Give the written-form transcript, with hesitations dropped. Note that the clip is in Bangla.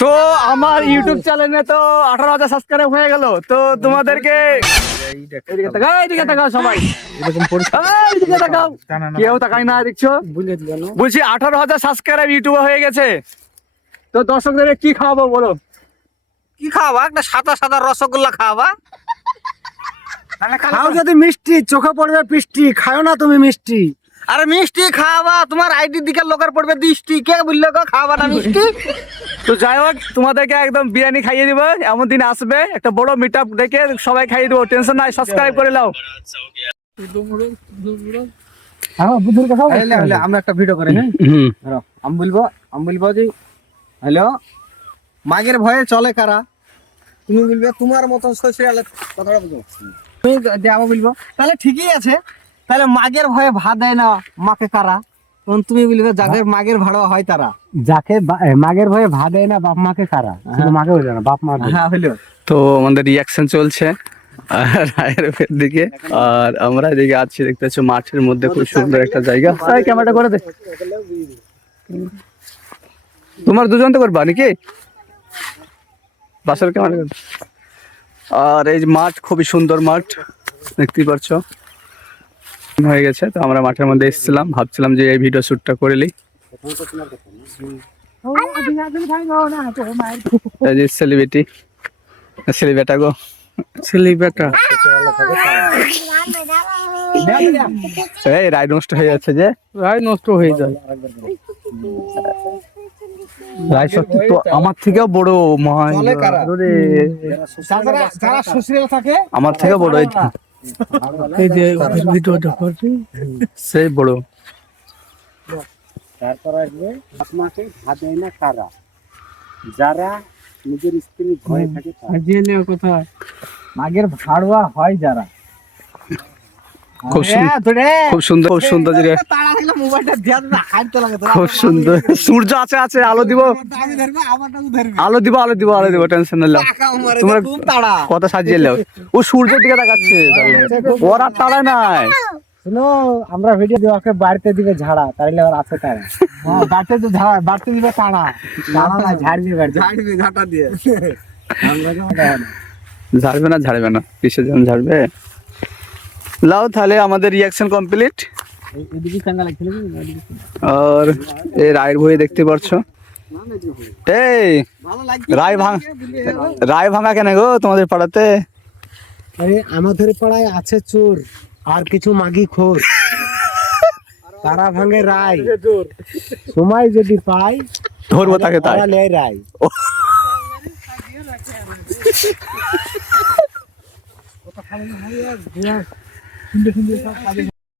তো আমার ইউটিউব চ্যানেলে তো 18,000 সাবস্ক্রাইব হয়ে গেল। তো তোমাদেরকে এইদিকে তাকাও সবাই, এইদিকে তাকাও, কেউ তাকাই না দেখছো। বলছি 18,000 সাবস্ক্রাইব ইউটিউবে হয়ে গেছে। তো দর্শকদের কি খাওয়াবো বলো? কি খাওয়াবা? একটা সাদা সাদা রসগোল্লা খাওয়াবা। খাও যদি মিষ্টি, চোখে পড়বে পিষ্টি, খাও না তুমি মিষ্টি। আরে মিষ্টি খাওয়াবা, তোমার আইডির দিকে লোকের পড়বে দৃষ্টি। কে বললো গো খাওয়াবা না মিষ্টি? তো যাই হোক, তোমাদেরকে একদম বিরিয়ানি খাইয়ে দিব। এমন দিন আসবে, একটা বড় মিট আপ ডেকে সবাই খাইয়ে দেবো, টেনশন নাই। সাবস্ক্রাইব করে নাও। আমরা একটা ভিডিও করে আমি বলবো যে হ্যালো, মাগের ভয়ে চলে কারা? তুমি বলবে তোমার মতন সোশ্যাল কথাটা বুঝো। তুমি যাবো বলবো তাহলে ঠিকই আছে, তাহলে মাগের ভয়ে ভাত দেয় না মাকে কারা? তখন তুমি বলবে যাদের মাগের ভাড়া হয় তারা। যাকে মাগের ভয়ে ভাত দেয় না বাপ মাকে কারা? শুধু মাকে হইলো না, বাপ মা। হ্যাঁ হইলো। তো আমাদের রিয়াকশন চলছে আর রায়ের দিকে, আর আমরা এদিকে আছি। দেখতে পাচ্ছ মাঠের মধ্যে খুব সুন্দর একটা জায়গা। ক্যামেরাটা করে দে, তোমার দুজন তো করবা নাকি বাসার ক্যামেরা। আর এই মাঠ খুবই সুন্দর মাঠ, দেখতেই পাচ্ছ হয়ে গেছে। তো আমরা মাঠের মধ্যে এসেছিলাম, ভাবছিলাম যে এই ভিডিও শুটটা করে নিই। এই যে সেলিব্রিটি, সেলিব্রিটা গো, সেলিব্রিটা। এই রায় নষ্ট হয়ে যাচ্ছে, যে রায় নষ্ট হয়ে যায়। রায় সত্যি তো আমার থেকেও বড়, যারা শ্বশুরে থাকে আমার থেকে বড়। এই যে ভিডিওটা করছি সেই বড়। তারপর আসবে বাপ মাকে ভাত দেয় না কারা? যারা নিজের স্ত্রীর ভয়ে থাকে কোথায়? মাগের ভাড়ুয়া হয় যারা। খুব খুব সুন্দর, খুব সুন্দর জায়গা, তারা থাকলে মোবাইলটা দিয়ে না হাইতে লাগে। খুব সুন্দর। সূর্য আছে, আছে আলো দিব, আমি ধরবে আমারটাও ধরবে। আলো দিব, আলো দিব, আলো দিব, টেনশন নিল। তোমরা তাড়া কথা সাজিয়ে নাও। ও সূর্যের দিকে তাকাচ্ছে, ওর আর তাড়া নাই। শুনো, আমরা ভিডিও দিয়ে ওকে বাড়িতে দিবে ঝাড়া, তাইলে আর আছে তারা। হ্যাঁ, বাড়িতে তো ঝাড়া, বাড়িতে দিবে তাড়া, তাড়া না ঝাড়বে, ঝাড়বে ঝাঁটা দিয়ে। আমরা কেমন দেখো না। ঝাড়বে না, ঝাড়বে না, কিসের জন্য ঝাড়বে? লাও তাহলে আমাদের রিয়াকশন কমপ্লিট। এদিকে চাঙ্গা লাগছিল কি? আর এই রায়ের বই দেখতে পাচ্ছ। এই ভালো লাগছে। রায় ভাঙা কেন গো তোমাদের পাড়াতে? আরে আমাদের পাড়ায় আছে চোর আর কিছু মাগি খোর, তারা ভাঙে রায়। সময় যদি পাই ধরবো তাকে, তাই তারা নেয় রায়।